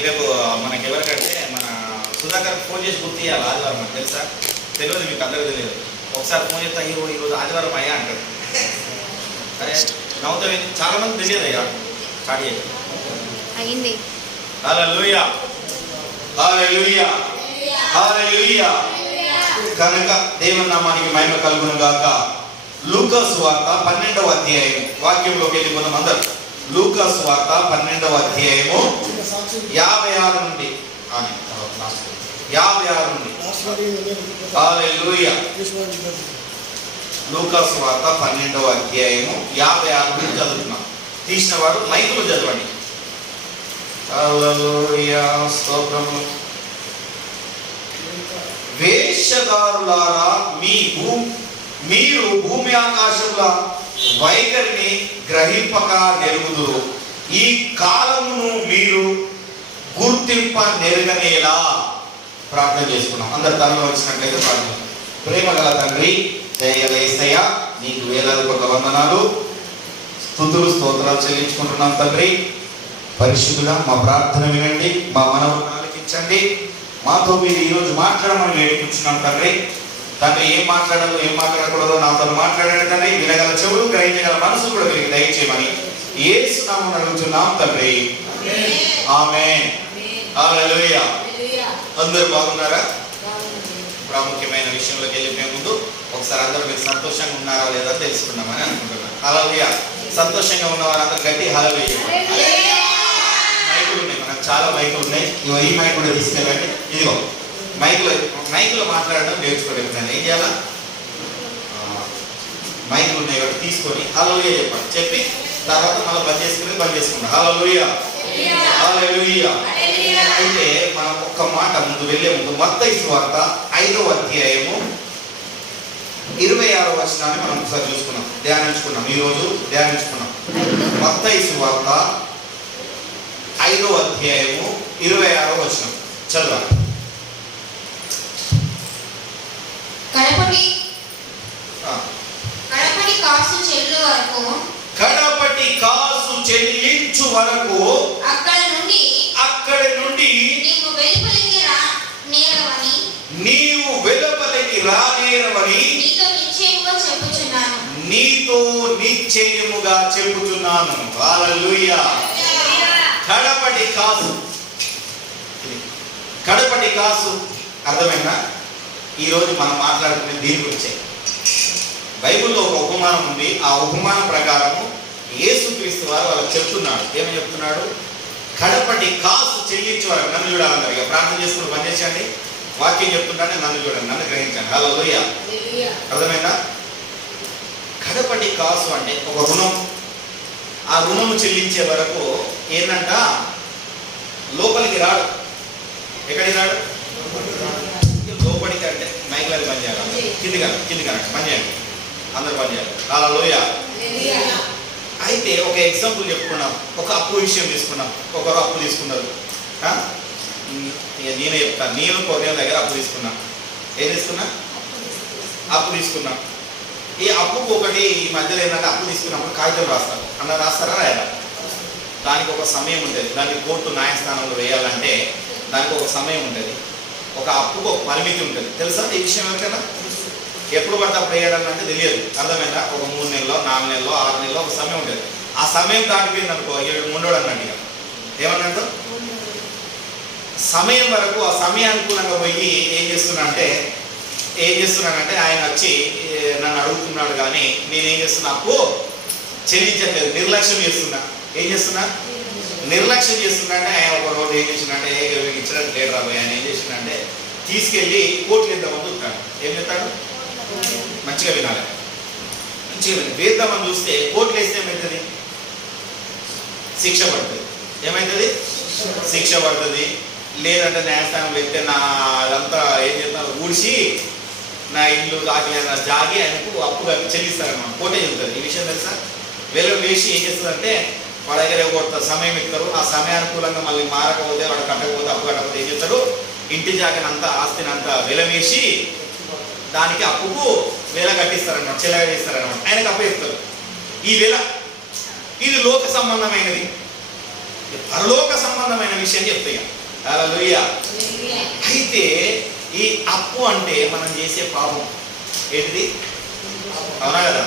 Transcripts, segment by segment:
రేపు మనకి ఎవరికంటే మన సుధాకర్ ఫోన్ చేసి గుర్తు చేయాలి ఆదివారం అని తెలుసా? తెలియదు, మీకు అందరికీ తెలియదు. ఒకసారి ఫోన్ చేస్తా ఈరోజు ఆదివారం అయ్యా అంటారు. అరే నవ్వుతావు, చాలా మంది తెలియదు అయ్యా. స్టార్ట్ చేయండి. హల్లెలూయా హల్లెలూయా హల్లెలూయా. కనుక దేవుని నామానికి మహిమ కలుగును గాక. లూకా సువార్త 12వ అధ్యాయం వాక్యంలోకి వెళ్ళిపోదాం అందరు. లూకా సువార్త 12వ అధ్యాయము 56 నుండి 56 నుండి. హల్లెలూయా. లూకా సువార్త 12వ అధ్యాయము 56 నుండి చదువుతున్నాం. తీసిన వాడు మైకులు చదవండి. హల్లెలూయా స్తోత్రము. వేషధారులారా మీరు భూమి ఆకాశముల వైఖరిని గ్రహింపక నెరుగుదురు. ఈ కాలమును మీరు గుర్తింప నెరగనేలా. ప్రార్థన చేసుకున్నాం. అందరు తనలో వచ్చినట్లయితే ప్రార్థన. ప్రేమ గల తండ్రి, దయగల యేసయ్య, నీకు వేలాది కోట్ల వందనాలు, స్తుతులు స్తోత్రాలు చెల్లించుకుంటున్నాం తండ్రి. పరిశుద్ధుడా, మా ప్రార్థన వినండి, మా మనవులను ఆలకించండి. మాతో మీరు ఈరోజు మాట్లాడమని వేడుకుంటున్నాం తండ్రి. తండ్రి ఏం మాట్లాడాలో ఏం మాట్లాడకూడదో నాతో మాట్లాడండి తండ్రి. వినగల చెవులు, గ్రహించగల మనసు కూడా మీరు దయచేయమని యేసు నామమున అడుగుతున్నాం తండ్రి. ఆమేన్. హల్లెలూయా. అందరూ బాగున్నారా? ప్రాముఖ్యమైన విషయంలోకి వెళ్ళే ముందు ఒకసారి అందరూ మీరు సంతోషంగా ఉన్నారా లేదా తెలుసుకున్నామని అనుకుంటున్నాను. హల్లెలూయా. సంతోషంగా ఉన్న వారందరూ గట్టి హల్లెలూయా. మైకులు ఉన్నాయి, మనకు చాలా మైకులు ఉన్నాయి. ఈ మైక్ కూడా తీసుకెళ్ళండి. ఇదిగో మైకులో మాట్లాడడం నేర్చుకోలేదు. ఏం చేయాలా? మైకులు ఉన్నాయి కాబట్టి తీసుకొని హల్లెలూయా చెప్పండి. చెప్పి తర్వాత మళ్ళీ బంద్ చేసుకుంటాం. హల్లెలూయా హల్లెలూయా. అయితే మనం ఒక్క మాట ముందు వెళ్ళే ముందు మత్తయి సువార్త 5వ అధ్యాయము 26వ వచనాన్ని మనం ఒకసారి చూసుకున్నాం, ధ్యానించుకున్నాం. ఈరోజు ధ్యానించుకున్నాం మత్తయి సువార్త 5వ అధ్యాయము 26వ వచనం. చదవాలి. కడపటి కాసు చెల్లించు వరకు అక్కడి నుండి నీవు వెలుపలికి రానేరవని నీతో నిశ్చయముగా చెప్పుచున్నాను. హల్లెలూయా. కడపటి కాసు అర్థమైందా? ఈరోజు మనం మాట్లాడుకునే దీని గురించే. బైబిల్లో ఒక ఉపమానం ఉంది. ఆ ఉపమానం ప్రకారము యేసుక్రీస్తు వారు వాళ్ళకి చెప్తున్నాడు. ఏమని చెప్తున్నాడు? కడపటి కాసు చెల్లించే వరకు నన్ను చూడాలన్నారు. ఇక ప్రార్థన చేసుకుని పనిచేసండి. వాక్యం చెప్తుంటే నన్ను చూడండి, నన్ను గ్రహించండి. హల్లెలూయా. అర్థమైందా? కడపటి కాసు అంటే ఒక రుణం. ఆ రుణము చెల్లించే వరకు ఏంటంట, లోపలికి రాడు. ఎక్కడికి రాడు? లోపలికి అంటే మైకులది పని చేయాలి. కింది కనెక్ట్ పని చేయండి. అందరూ పని చేయాలి. హల్లెలూయా. అయితే ఒక ఎగ్జాంపుల్ చెప్పుకున్నాం. ఒక అప్పు విషయం తీసుకున్నాం. ఒకరు అప్పు తీసుకున్నారు. నేనే చెప్తాను. నేను కొరియన్ దగ్గర అప్పు తీసుకున్నా. ఏం తీసుకున్నా? అప్పు తీసుకున్నా. ఈ అప్పుకు ఒకటి ఈ మధ్యలో ఏంటంటే అప్పు తీసుకున్నప్పుడు కాగితం రాస్తారు. అన్న రాస్తారా? రాయాలా? దానికి ఒక సమయం ఉంటుంది. దానికి కోర్టు న్యాయస్థానంలో వేయాలంటే దానికి ఒక సమయం ఉంటుంది. ఒక అప్పుకు ఒక పరిమితి ఉంటుంది. తెలుసా ఈ విషయం? ఎవరికైనా ఎప్పుడు పడితే అప్పుడు వేయాలంటే తెలియదు. అర్థమైందా? ఒక 3 నెలలో 4 నెలలో 6 నెలలో ఒక సమయం ఉంటుంది. ఆ సమయం దాటిపోయింది అనుకో, ముండోడు అన్నట్టు. ఇక ఏమన్నట్టు సమయం వరకు ఆ సమయానుకూలంగా పోయి ఏం చేస్తున్నానంటే ఆయన వచ్చి నన్ను అడుగుతున్నాడు, కానీ నేనేం చేస్తున్నా? అప్పు చెల్లించట్లేదు, నిర్లక్ష్యం చేస్తున్నా. ఏం చేస్తున్నా? నిర్లక్ష్యం చేస్తున్నా. అంటే ఆయన ఒక రోజు ఏం చేసినంటే ఇచ్చడానికి లేడు రాబోయే. ఆయన ఏం చేసినంటే తీసుకెళ్ళి కోర్టులు వేద్దామని చూస్తాడు. ఏం చెప్తాడు? మంచిగా వినాలి. మంచిగా వేద్దామని చూస్తే కోర్టులు వేస్తే ఏమవుతుంది? శిక్ష పడుతుంది. ఏమవుతుంది? శిక్ష పడుతుంది. లేదంటే న్యాయస్థానం వెళ్తే నా అదంతా ఏం చేస్తాను ఊడిసి నా ఇల్లు నా జాగి ఆయనకు అప్పుగా చెల్లిస్తారన్నమాట. కోర్టే చెబుతుంది. ఈ విషయం తెలుసా? వేసి ఏం చేస్తుందంటే వాడి దగ్గర ఒక సమయం ఇస్తారు. ఆ సమయానుకూలంగా మళ్ళీ మారకపోతే వాడు కట్టకపోతే అప్పు కట్టకపోతే ఏం చేస్తారు? ఇంటి జాగనంతా ఆస్తిని అంతా వెలవేసి దానికి అప్పుకు వేల కట్టిస్తారన్నమాట, చెల్లగట్టిస్తారన్నమాట. ఆయనకు అప్పు ఇస్తారు. ఈ వేల ఇది లోక సంబంధమైనది. పరలోక సంబంధమైన విషయం చెప్తాయి. హల్లెలూయా. అయితే ఈ అప్పు అంటే మనం చేసే పాపం ఏంటిది? అవునా కదా?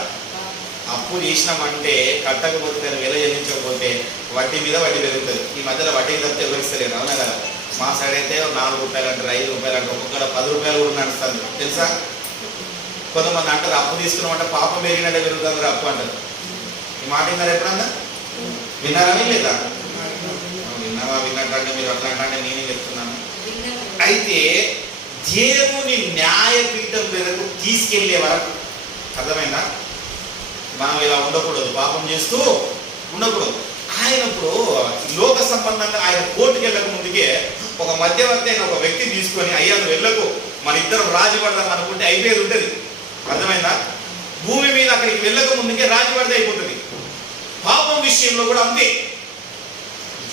అప్పు చేసినామంటే కట్టకపోతే దాన్ని వెల చెల్లించకపోతే వడ్డీ మీద వడ్డీ పెరుగుతుంది. ఈ మధ్యలో వడ్డీ తప్పితే ఎవరిస్తలేరు. అవునా కదా? మా సైడ్ అయితే 4 రూపాయలు అంటారు, 5 రూపాయలు అంటారు, ఒక్కొక్కరు 10 రూపాయలు కూడా నడుస్తుంది తెలుసా. కొంతమంది అంటారు అప్పు తీసుకున్నామంటే పాపం పెరిగినట్టే పెరుగుతుంది అప్పు అంటారు. ఈ మాట విన్నారు ఎప్పుడన్నా? విన్నారా లేదా? విన్నట్టంటే మీరు అట్లా అంటే నేనే చెప్తున్నాను. అయితే దేవుని న్యాయపీఠం మేరకు తీసుకెళ్లే వరకు, అర్థమైందా? మనం ఇలా ఉండకూడదు, పాపం చేస్తూ ఉండకూడదు. ఆయన ఇప్పుడు లోక సంబంధంగా ఆయన కోర్టుకు వెళ్ళక ముందుకే ఒక మధ్యవర్తి అయిన ఒక వ్యక్తి తీసుకొని, అయ్యా నువ్వు వెళ్ళకు, మన ఇద్దరం రాజీ పడదాం అనుకుంటే అయిపోయేది ఉంటుంది. అర్థమైందా? భూమి మీద అక్కడికి వెళ్ళక ముందుకే రాజీ పడితే అయిపోతుంది. పాపం విషయంలో కూడా అంతే.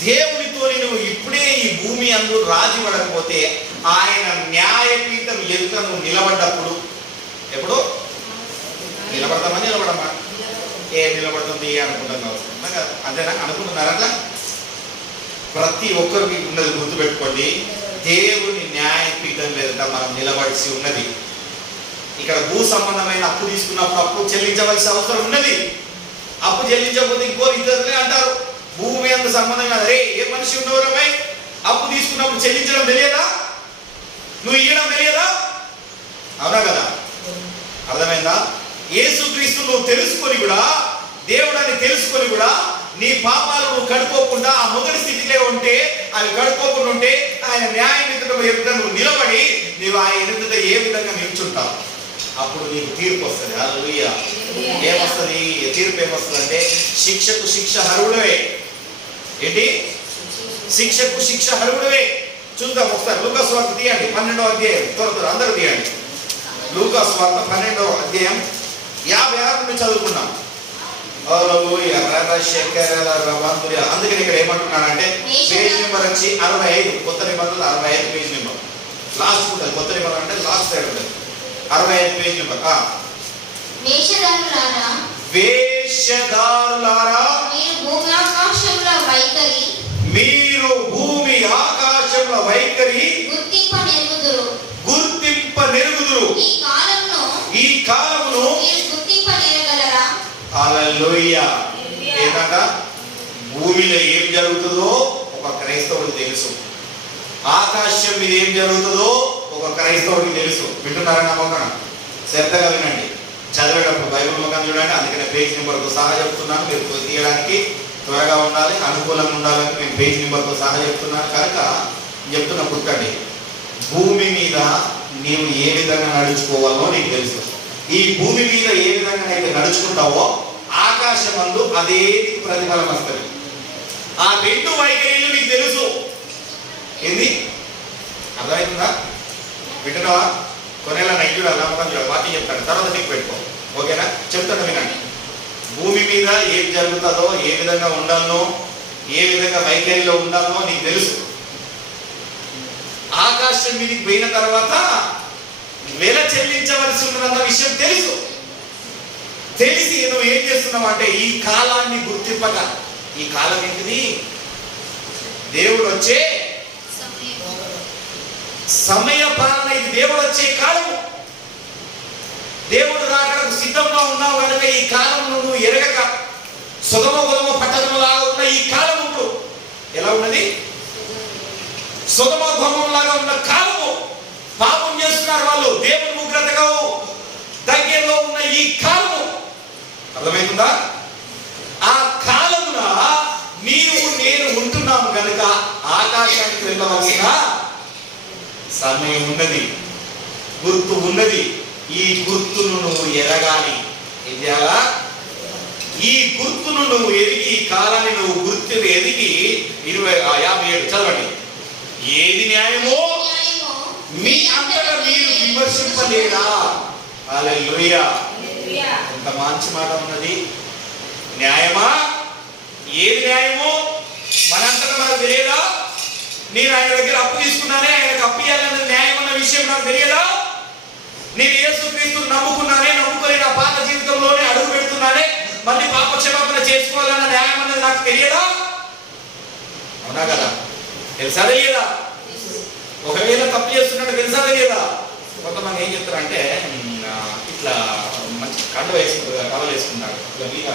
దేవునితో నువ్వు ఇప్పుడే ఈ భూమి అందు రాజీ పడకపోతే ఆయన న్యాయపీఠం ఎదుట నువ్వు నిలబడ్డప్పుడు, ఎప్పుడు నిలబడతామా నిలబడమా? నిలబడుతుంది అనుకుంటున్నావు అంతేనా? అనుకుంటున్నారు అట్లా? ప్రతి ఒక్కరికి ఉన్నది గుర్తుపెట్టుకోండి, దేవుని న్యాయపీఠం ఎదుట మనం నిలబడిసి ఉన్నది. ఇక్కడ భూ సంబంధమైన అప్పు తీసుకున్నప్పుడు అప్పు చెల్లించవలసిన అవసరం ఉన్నది. అప్పు చెల్లించకపోతే ఇంకో ఇద్దరులే అంటారు, భూమి అంత సంబంధం కాదు. రే ఏ మనిషి ఉన్నవరమై అప్పు తీసుకున్నప్పుడు చెల్లించడం తెలియదా? నువ్వు ఇయ్యడం తెలియదా? అవునా కదా? అర్థమైందా? యేసుక్రీస్తు నువ్వు తెలుసుకొని కూడా, దేవుడని తెలుసుకొని కూడా నీ పాపాలు నువ్వు కడుక్కోకుండా ఆ మొదటి స్థితిలో ఉంటే, అవి కడుక్కోకుండా ఉంటే ఆయన న్యాయం ఎదుట నువ్వు నిలబడి నీవు ఆయన ఎదుట ఏ విధంగా నిల్చుంటావు, అప్పుడు నీకు తీర్పు వస్తుంది. హల్లెలూయా. ఏమొస్తుంది తీర్పు? ఏమొస్తుంది అంటే శిక్షకు శిక్ష అర్హుడవే. ఏంటి? శిక్షకు శిక్ష అర్హుడవే. చూద్దాం ఒకసారి లూకా సువార్త తీయండి, 12వ అధ్యాయం. త్వర అందరూ తీయండి. లూకా సువార్త 12వ అధ్యాయం 56 నుండి చదువుకున్నాం. అందుకని ఇక్కడ ఏమంటున్నాడంటే పేజ్ నెంబర్ వచ్చి 65, కొత్త నిబంధనలు 65 పేజ్ నెంబర్ లాస్ట్ ఉంటుంది. కొత్త నిబంధన అంటే లాస్ట్ సైడ్ ఉంటుంది. 65 పేజ్ నెంబర్. వేషధారులారా మీరు భూమి ఆకాశముల వైఖరి గుర్తింప నెరుగుదురు. ఈ కాలమును హల్లెలూయా. ఏంటంట? భూమిలో ఏం జరుగుతుందో ఒక క్రైస్తవుడికి తెలుసు, ఆకాశం మీద ఏం జరుగుతుందో ఒక క్రైస్తవుడికి తెలుసు. వింటున్నారా? నమ్మకం శ్రద్ధగా వినండి. చదివేటప్పుడు బైబిల్ ముఖం చూడండి. అందుకనే పేజ్ నెంబర్తో సహా చెప్తున్నాను. మీరు తీయడానికి త్వరగా ఉండాలి, అనుకూలంగా ఉండాలని నేను పేజ్ నెంబర్తో సహా చెప్తున్నాను. కనుక చెప్తున్న పుట్టండి, భూమి మీద నీవు ఏ విధంగా నడుచుకోవాలో నీకు తెలుసు. ఈ భూమి మీద ఏ విధంగా అయితే నడుచుకుంటావో ఆకాశమందు అదే ప్రతిఫలం వస్తుంది. ఆ 2 వైఖరిలు నీకు తెలుసు. ఏంది? అర్థమవుతుందా? వింటున్నావా? కొనేలా నైట్ చూడాలి, నమ్మకం చూడాలి. వాటి చెప్తాను, తర్వాత నీకు పెట్టుకో. ఓకేనా? చెప్తాను వినండి. భూమి మీద ఏం జరుగుతుందో, ఏ విధంగా ఉండాలనో, ఏ విధంగా వైఖరిలో ఉండాలనో నీకు తెలుసు. ఆకాశం మీదకి పోయిన తర్వాత వెల చెల్లించవలసి ఉన్నదన్న విషయం తెలుసు. తెలిసి నువ్వు ఏం చేస్తున్నావు అంటే ఈ కాలాన్ని గుర్తింపక, ఈ కాలం ఏంటిది? దేవుడు వచ్చే సమయ పాలన. ఇది దేవుడు వచ్చే కాలము. దేవుడు రాకడకు సిద్ధంగా ఉన్నావు కనుక ఈ కాలం నువ్వు ఎరగక సుగమ గుగమ పట్టణంలాగా ఉన్న ఈ కాలం ఇప్పుడు ఎలా ఉన్నది? సుగమ గుగమంలాగా ఉన్న కాలము. పాపం చేస్తున్నారు వాళ్ళు, దేవుని ఉగ్రతగా దగ్గరలో ఉన్న ఈ కాలము. అర్థమవుతుందా? ఆ కాలమున నీవు నేను ఉంటున్నాము కనుక ఆకాశానికి వెళ్ళవలసిన సమయం ఉన్నది, గుర్తు ఉన్నది. ఈ గుర్తును నువ్వు ఎరగాలి. ఏం చేయాలా? ఈ గుర్తును నువ్వు ఎరిగి, ఈ కాలాన్ని నువ్వు గుర్తు ఎదిగి 57 చదవండి. ఏది న్యాయమో మీ అంతటా మీరు విమర్శింపలేరా? హల్లెలూయా. ఎంత మంచి మాట ఉన్నది. న్యాయమా? ఏది న్యాయమో మనంతటా మనకు తెలియదా? నేను ఆయన దగ్గర అప్పు తీసుకున్నానే, ఆయనకు అప్పు ఇవ్వాలన్న న్యాయం అన్న విషయం నాకు తెలియదా? నేను యేసుక్రీస్తును నమ్ముకున్నానే, నమ్ముకొని నా పాత జీవితంలోనే అడుగు పెడుతున్నానే, మళ్ళీ పాప క్షమాపణ చేసుకోవాలన్న న్యాయం అన్నది నాకు తెలియదా? అవునా కదా? తెలుసా తెలియదా? ఒకవేళ తప్పు చేస్తున్నాడు తెలుసా తెలియదా? కొంతమంది ఏం చెప్తారంటే ఇట్లా మంచి కండ వేసుకుంటారు, టవల్ వేసుకుంటారు, ఇట్లా మీద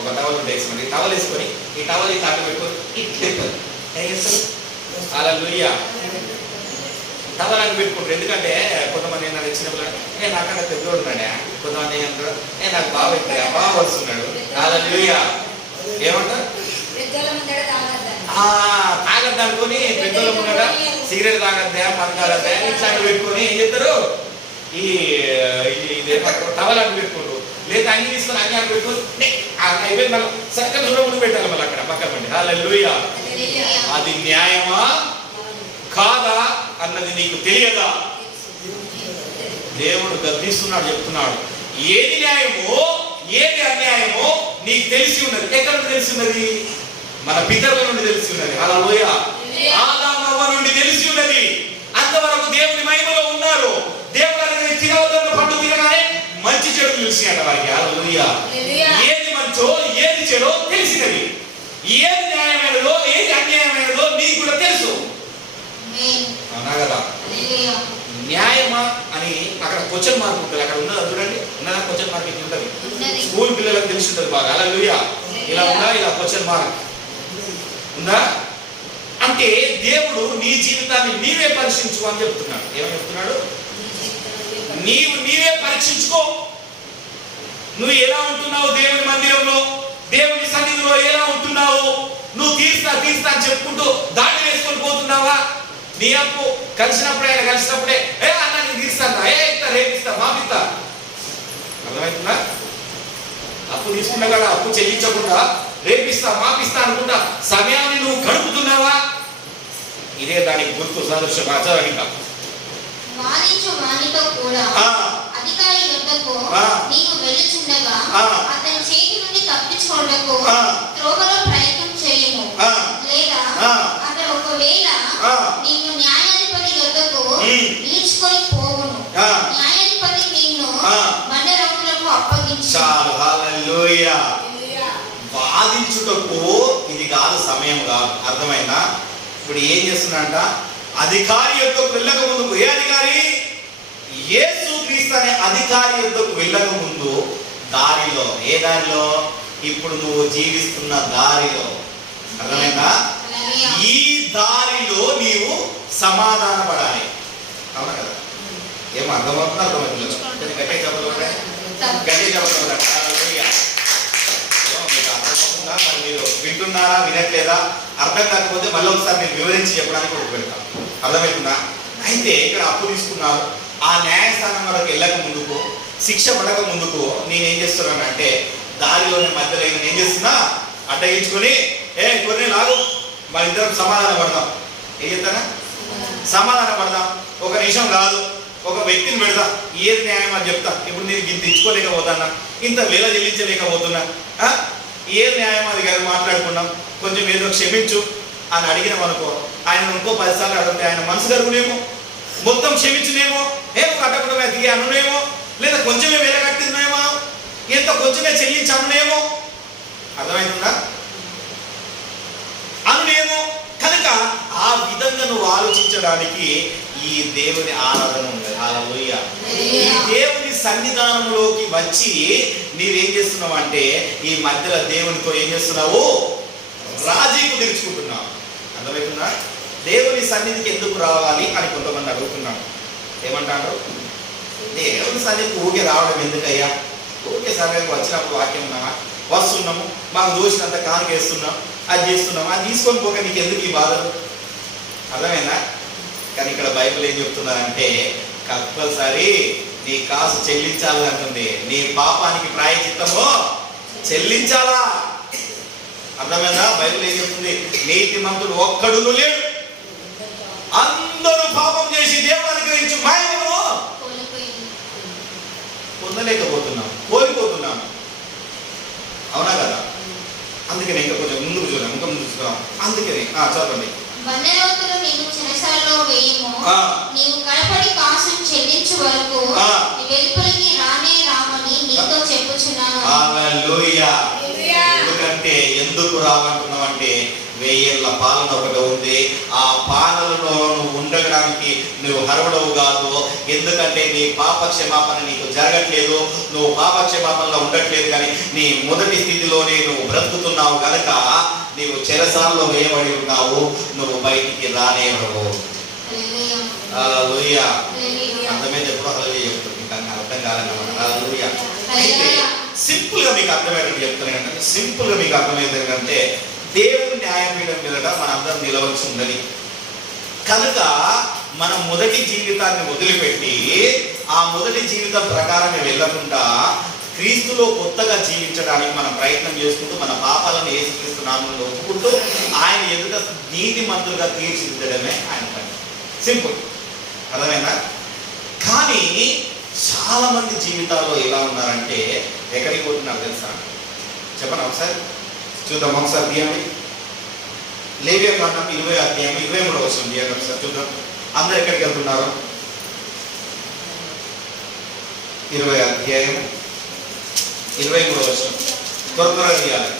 ఒక టవల్ ఉంటే వేసుకుంటారు, ఈ టవల్ వేసుకొని ఈ టవల్ ఈ తాట పెట్టుకొని ఇట్లా ఏం చేస్తారు? అలా లూయ్యా టవల్ అని పెట్టుకుంటారు. ఎందుకంటే కొంతమంది ఏంటంటే చిన్నపిల్లలు నాకన్నా పెద్దోడు ఉన్నాడా, కొంతమంది ఏమంటారు నాకు బాగా పెట్టా బాగా వస్తున్నాడు. అలా లూయ్యా ఏమంటారు? తాగద్దు అనుకొని పెద్దోళ్ళ ముంగట సిగరెట్ తాగద్దా మన్ తాగద్దా ఇట్లా పెట్టుకొని ఏం చెప్తారు? ఇదేమంటారు టవల్ అని పెట్టుకుంటారు. లేదా అన్ని తీసుకొని అన్ని అని పెట్టుకొని అయిపోయింది. మళ్ళీ సక్కన దూరం ముందు పెట్టాలి మళ్ళీ అక్కడ పక్కన పండి. హల్లెలూయా. అది న్యాయమా కాదా అన్నది నీకు తెలియదా? దేవుడు గద్దిస్తున్నాడు, చెప్తున్నాడు ఏది న్యాయమో ఏది అన్యాయమో నీకు తెలిసి ఉన్నది. ఎక్కడ నుండి తెలిసి ఉన్నది? మన పితరుల నుండి తెలిసి ఉన్నది. హల్లెలూయా. ఆదాము అవ్వ నుండి తెలిసి ఉన్నది. అంతవరకు దేవుని మహిమలో ఉన్నారు. దేవుని తినవద్దన్న పండు తినగానే మంచి చెడు తెలిసినట వారికి. హల్లెలూయా. ఏది మంచో ఏది చెడో తెలిసినది. ఏది న్యాయమైనదో ఏది అన్యాయమైనదో నీకు కూడా తెలుసు. అవునా కదా? న్యాయమా అని అక్కడ క్వశ్చన్ మార్క్ ఉంటుంది. అక్కడ ఉన్నదా చూడండి, ఉన్నదా క్వశ్చన్ మార్క్ ఇట్లా ఉంటుంది. స్కూల్ పిల్లలకు తెలిసి ఉంటుంది బాగా. హల్లెలూయా. ఇలా ఉందా? ఇలా క్వశ్చన్ మార్క్ ఉందా? అంటే దేవుడు నీ జీవితాన్ని నీవే పరీక్షించు అని చెప్తున్నాడు. ఏమని చెప్తున్నాడు? నీవే పరీక్షించుకో. నువ్వు ఎలా ఉంటున్నావు దేవుని మందిరంలో, దేవుని సన్నిధిలో ఎలా ఉంటున్నావు? నువ్వు తీస్తా అని చెప్పుకుంటూ దాడి వేసుకొని పోతున్నావా? నీ అప్పు కలిసినప్పుడే ఆయన కలిసినప్పుడే అన్నా నేను తీస్తాను, రేపిస్తా మాపిస్తా. అర్థమవుతుందా? అప్పు తీసుకున్నా కదా అప్పు చెల్లించకుండా రేపిస్తా మాపిస్తా అనుకుంటా సమయాన్ని నువ్వు గడుపుతున్నావా? ఇదే దానికి గుర్తు సదృశ్యం. ఇంకా వాదించు వానితో కూడా అధికారి యొద్దకు నీవు వెళ్ళుచుండగా అతని చేతి నుండి తప్పించుకొనుటకు త్రోవలో ప్రయత్నం చేయము. లేదా అతడు ఒకవేళ నిన్ను న్యాయాధిపతి యొద్దకు ఈడ్చుకొని పోవును, న్యాయాధిపతి నిన్ను బండరాజులకు అప్పగించు. చాలు. హల్లెలూయా. వాదించుటకు ఇది కాదు, సమయం కాదు. అర్థమైందా? ఇప్పుడు ఏం చేస్తున్నాడంట? అధికారి యొద్దకు వెళ్ళక ముందు, ఏ అధికారి? యేసుక్రీస్తు అనే అధికారి యొద్దకు వెళ్ళక ముందు దారిలో, ఏ దారిలో? ఇప్పుడు నువ్వు జీవిస్తున్న దారిలో. అర్థమైందా? ఈ దారిలో నీవు సమాధాన పడాలి. అవునా కదా? ఏం అర్థమవుతుందో అర్థమవుతుంది. గట్టి చెప్పకుండా మీకు అర్థమవుతుందా? మరి మీరు వింటున్నారా వినట్లేదా? అర్థం కాకపోతే మళ్ళీ ఒకసారి నేను వివరించి చెప్పడానికి ఉపయోగపెడతాను. అర్థమవుతుందా? అయితే ఇక్కడ అప్పు తీసుకున్నావు, ఆ న్యాయస్థానం వరకు వెళ్ళక ముందుకు, శిక్ష పడక ముందుకు నేనేం చేస్తున్నానంటే దారిలోని మధ్యలో ఏం చేస్తున్నా? అడ్డగించుకొని కొన్ని లాగు మన ఇద్దరం సమాధాన పడదాం. ఏం చెప్తానా? సమాధాన పడదాం. ఒక నిమిషం కాదు, ఒక వ్యక్తిని పెడతా. ఏది న్యాయం అని చెప్తా. ఇప్పుడు నేను ఇంత ఇచ్చుకోలేకపోతున్నా, ఇంత వేల చెల్లించలేకపోతున్నా, ఏది న్యాయం అది కాదు మాట్లాడుకున్నాం. కొంచెం ఏదో క్షమించు అని అడిగినాం అనుకో, ఆయన ఇంకో 10 సార్లు అడిగితే ఆయన మనసు కరుగునేమో, మొత్తం క్షమించునేమో, కట్టకుండా దిగి అనునేమో, లేదా కొంచెమే వెలగట్టిందేమో, ఎంత కొంచెమే చెల్లించనునేమో. అర్థమవుతుందా? అనునేమో. కనుక ఆ విధంగా నువ్వు ఆలోచించడానికి ఈ దేవుని ఆరాధన ఉంది. హల్లెలూయా. ఈ దేవుని సన్నిధానంలోకి వచ్చి నీవేం చేస్తున్నావు అంటే ఈ మధ్యలో దేవునితో ఏం చేస్తున్నావు? రాజీకు తెరుచుకుంటున్నావు. అర్థమవుతుందా? దేవుని సన్నిధికి ఎందుకు రావాలి అని కొంతమంది అడుగుతున్నాడు. ఏమంటారు? దేవుని సన్నిధికి ఊకే రావడం ఎందుకయ్యా? ఊకే సమయం వచ్చినప్పుడు వాక్యం ఉన్నామా, వస్తున్నాము, మాకు దోషినంత కానుకేస్తున్నాం, అది చేస్తున్నాం, అది తీసుకొని పోక నీకు ఎందుకు ఈ బాధలు? అర్థమైందా? కానీ ఇక్కడ బైబిల్ ఏం చెప్తున్నారంటే కంపల్సరీ నీ కాసు చెల్లించాలి అంటుంది. నీ పాపానికి ప్రాయశ్చిత్తము చెల్లించాలా? అర్థమైందా? బైబిల్ ఏం చెప్తుంది? నీతిమంతుడు ఒక్కడును లేడు, అందరూ పాపం చేసి దేవుని అనుగ్రహించి మహిమను పొందలేకపోతున్నాం, కోల్పోతున్నాం. అవునా కదా? అందుకని ఇంకా కొంచెం ముందుకు చూద్దాం, ఇంకా ముందుకు చూద్దాం. అందుకని చదవండి. బండరాజులు నీవు చెరసాలలో వేయము, నీవు కడపడి కాసును చెల్లించు వరకు వెలుపలికి రానే రామని నీతో చెప్పుచున్నాను. హల్లెలూయా. ఎందుకంటే ఎందుకు రావంటున్నావు అంటే వెయ్యేళ్ళ పాలన ఒకటి ఉంది. ఆ పాలనలో నువ్వు ఉండడానికి నువ్వు అర్హుడవు కాదు. ఎందుకంటే నీ పాప క్షమాపణ నీకు జరగట్లేదు, నువ్వు పాప క్షమాపణలో ఉండట్లేదు. కానీ నీ మొదటి స్థితిలోనే నువ్వు బ్రతుకుతున్నావు కనుక నీవు చెరసాలలో వేయబడి ఉన్నావు, నువ్వు బయటికి రానేవవు. హల్లెలూయా. అర్థమైంది ఎప్పుడు హల్లెలూయా చెప్తుంది, కానీ అర్థం కాదన్నమాట. హల్లెలూయా. అయితే సింపుల్ గా మీకు అర్థమయ్యేది చెప్తున్నాను ఏంటంటే, సింపుల్ గా మీకు అర్థమయ్యేది ఏంటంటే, దేవుని న్యాయపీఠం మీదట మనందరం నిలవలసి ఉన్నది కనుక మనం మొదటి జీవితాన్ని వదిలిపెట్టి ఆ మొదటి జీవితం ప్రకారం వెళ్ళకుండా క్రీస్తులో కొత్తగా జీవించడానికి మనం ప్రయత్నం చేసుకుంటూ మన పాపాలను యేసుక్రీస్తు నామములో ఒప్పుకుంటూ ఆయన ఎదుట నీతిమంతులుగా తీర్చిదిద్దడమే ఆయన పని. సింపుల్. అర్థమైందా? కానీ చాలా మంది జీవితాల్లో ఎలా ఉన్నారంటే, ఎక్కడికి పోతున్నారు తెలుసా? చెప్పండి ఒకసారి చూద్దాం. ఒకసారి తీయండి. లేవియాకాండం 20వ అధ్యాయం 23వ వచనం తీయండి ఒకసారి చూద్దాం. అందరు ఎక్కడికి వెళ్తున్నారు? 20వ అధ్యాయం 23వ వచనం త్వరగా తీయాలి.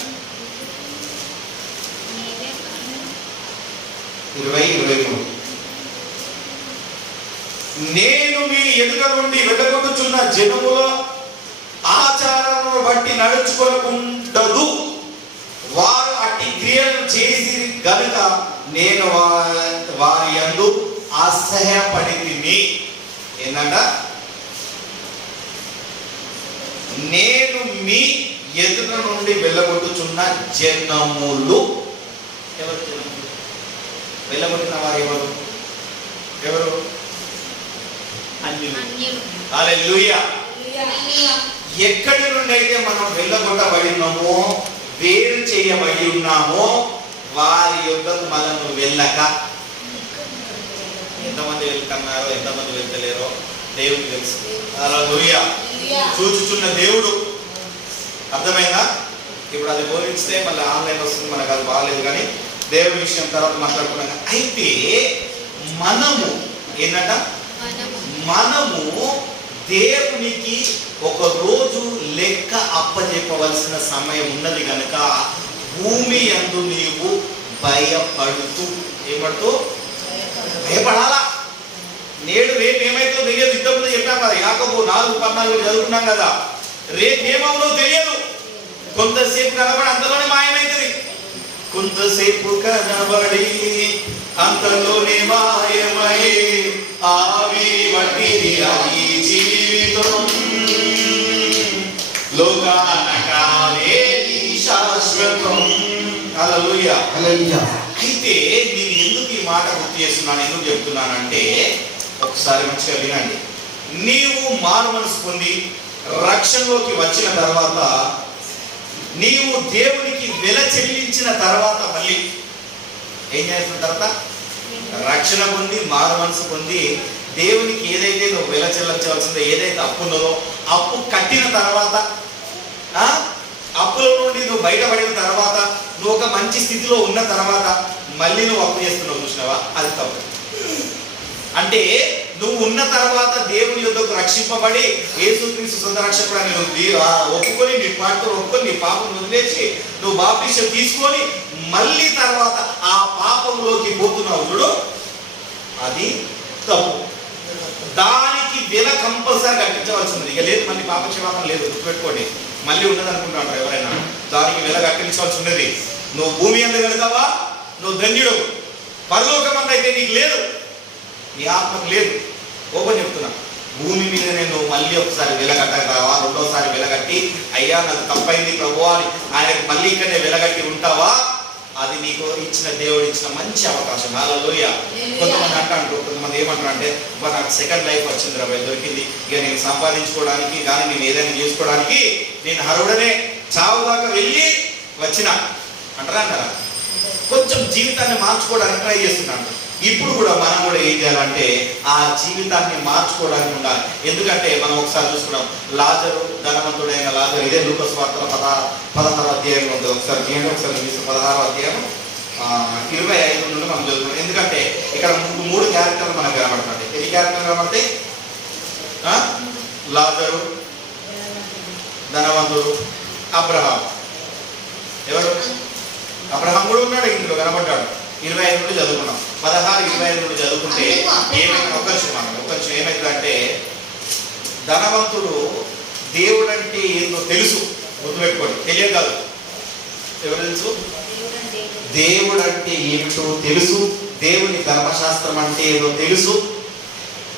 20:23. నేను మీ ఎదుట నుండి వెళ్ళగొట్టుచున్న జనముల ఆచారమును బట్టి నడుచుకోకుండదు, వారు అట్టి క్రియలు చేసి గనుక నేను వారి యందు అసహ్యపడి తిని. ఏంటంట? నేను మీ ఎదుట నుండి వెళ్ళగొట్టుచున్న జనములు. ఎవరు జనములు? వెళ్ళగొట్టిన వారు ఎవరు? ఎవరు? అన్యులు. హల్లెలూయా. ఎక్కడి నుండి అయితే మనం వెళ్ళగొట్టబడినామో, వేరు చేయబడి ఉన్నామో, వారి యొద్దకు మనము వెళ్ళక. ఎంతమంది వెళ్తున్నారో ఎంతమంది వెళ్తలేరో దేవుడికి తెలుసు. హల్లెలూయా. చూచుచున్న దేవుడు. అర్థమైందా? ఇప్పుడు అది పోలిస్తే మళ్ళీ ఆన్లైన్ వస్తుంది, మనకు అది బాగాలేదు. కానీ దేవుడి విషయం తర్వాత మాట్లాడుకున్నాం. అయితే మనము ఏంటంట? మనము దేవునికి ఒక రోజు లెక్క అప్పచెప్పవలసిన సమయం ఉన్నది కనుక భూమి యందు నీవు భయపడుతూ, ఏమడుతూ భయపడాలా. నేడు రేపు ఏమైతే తెలియదు. ఇంతకుముందు చెప్పాం కదా, యాకోబు 4:14 చదువుకున్నాం కదా. రేపు ఏమవునో తెలియదు. కొంతసేపు కనబడి అంతలోనే మాయమైతుంది, కొంతసేపు కనబడి అంతలోనే మాయమై ఆవిరి వంటిది ఈ జీవితం, లోకాన కాలేది శాశ్వతం. హల్లెలూయా. హల్లెలూయా. అయితే నేను ఎందుకు ఈ మాట గుర్తు చేస్తున్నాను, ఎందుకు చెప్తున్నానంటే, ఒకసారి మంచిగా వినండి. నీవు మారు మనసు పొంది రక్షణలోకి వచ్చిన తర్వాత, నీవు దేవునికి వెల చెల్లించిన తర్వాత, మళ్ళీ ఏం చేసిన తర్వాత రక్షణ పొంది మారు మనసు పొంది దేవునికి ఏదైతే నువ్వు వెల చెల్లించవలసిందో, ఏదైతే అప్పు ఉన్నదో అప్పు కట్టిన తర్వాత, అప్పుల నుండి నువ్వు బయటపడిన తర్వాత, నువ్వు ఒక మంచి స్థితిలో ఉన్న తర్వాత మళ్ళీ నువ్వు అప్పు చేస్తున్నావు, చూసినావా? అది తప్పు. అంటే నువ్వు ఉన్న తర్వాత దేవుని యొద్దకు రక్షింపబడి యేసుక్రీస్తు సొంత రక్షకుడు అని ఒప్పుకొని, నీ పాటతో ఒప్పుకొని, నీ పాపం వదిలేసి నువ్వు బాప్టిజం తీసుకొని మళ్ళీ తర్వాత ఆ పాపంలోకి పోతున్నావు చూడు, అది తప్పు. దానికి వెల కంపల్సరీ కట్టించవలసింది. ఇక లేదు, మళ్ళీ పాప క్షమాపణ లేదు, గుర్తుపెట్టుకోండి. మళ్ళీ ఉన్నది అనుకుంటాడు ఎవరైనా. దానికి వెల కట్టించవలసి ఉన్నది. నువ్వు భూమి అందు వెళతావా, నువ్వు ధన్యుడు. పరలోకం అంత అయితే నీకు లేదు, నీ ఆత్మకు లేదు. ఓపెన్ చెప్తున్నా, భూమి మీద నేను మళ్ళీ ఒకసారి వెలగట్టగలవా? రెండోసారి వెలగట్టి, అయ్యా నాకు తప్పైంది ప్రభువా అని ఆయనకు మళ్ళీ ఇక్కడనే వెలగట్టి ఉంటావా? అది నీకు ఇచ్చిన దేవుడు ఇచ్చిన మంచి అవకాశం. హల్లెలూయా. కొంతమంది అంటారు, కొంతమంది ఏమంటారు అంటే, నాకు సెకండ్ లైఫ్ వచ్చింది రా, దొరికింది, ఇక నేను సంపాదించుకోవడానికి కానీ నేను ఏదైనా చేసుకోవడానికి నేను హరుడనే చావు దాకా వెళ్ళి వచ్చిన అంటారా అంటారా? కొంచెం జీవితాన్ని మార్చుకోవడానికి ట్రై చేస్తున్నాను. ఇప్పుడు కూడా మనం కూడా ఏం చేయాలంటే ఆ జీవితాన్ని మార్చుకోవడానికి ఉండాలి. ఎందుకంటే మనం ఒకసారి చూసుకున్నాం, లాజరు, ధనవంతుడైన లాజరు, ఇదే లూకాసు వార్తల 16వ అధ్యాయంలో ఉంటుంది. ఒకసారి చేయండి, ఒకసారి 16వ అధ్యాయం 25 నుండి మనం చదువుకున్నాం. ఎందుకంటే ఇక్కడ 3 క్యారెక్టర్లు మనకు కనబడుతున్నాయి. ఎన్ని క్యారెక్టర్లు కనబడతాయి? లాజరు, ధనవంతుడు, అబ్రహాం. ఎవరు? అబ్రహాం కూడా ఉన్నాడు, ఇంట్లో కనబడ్డాడు. 25 నుండి చదువుకున్నాం. 16, 25 నుండి చదువుకుంటే ఏమైనా ఒక నిమిషం ఏమైందంటే, ధనవంతుడు దేవుడు అంటే ఏందో తెలుసు, గుర్తుపెట్టుకోండి. తెలియదు కాదు, ఎవరు తెలుసు? దేవుడు అంటే ఏమిటో తెలుసు, దేవుని ధర్మశాస్త్రం అంటే ఏదో తెలుసు.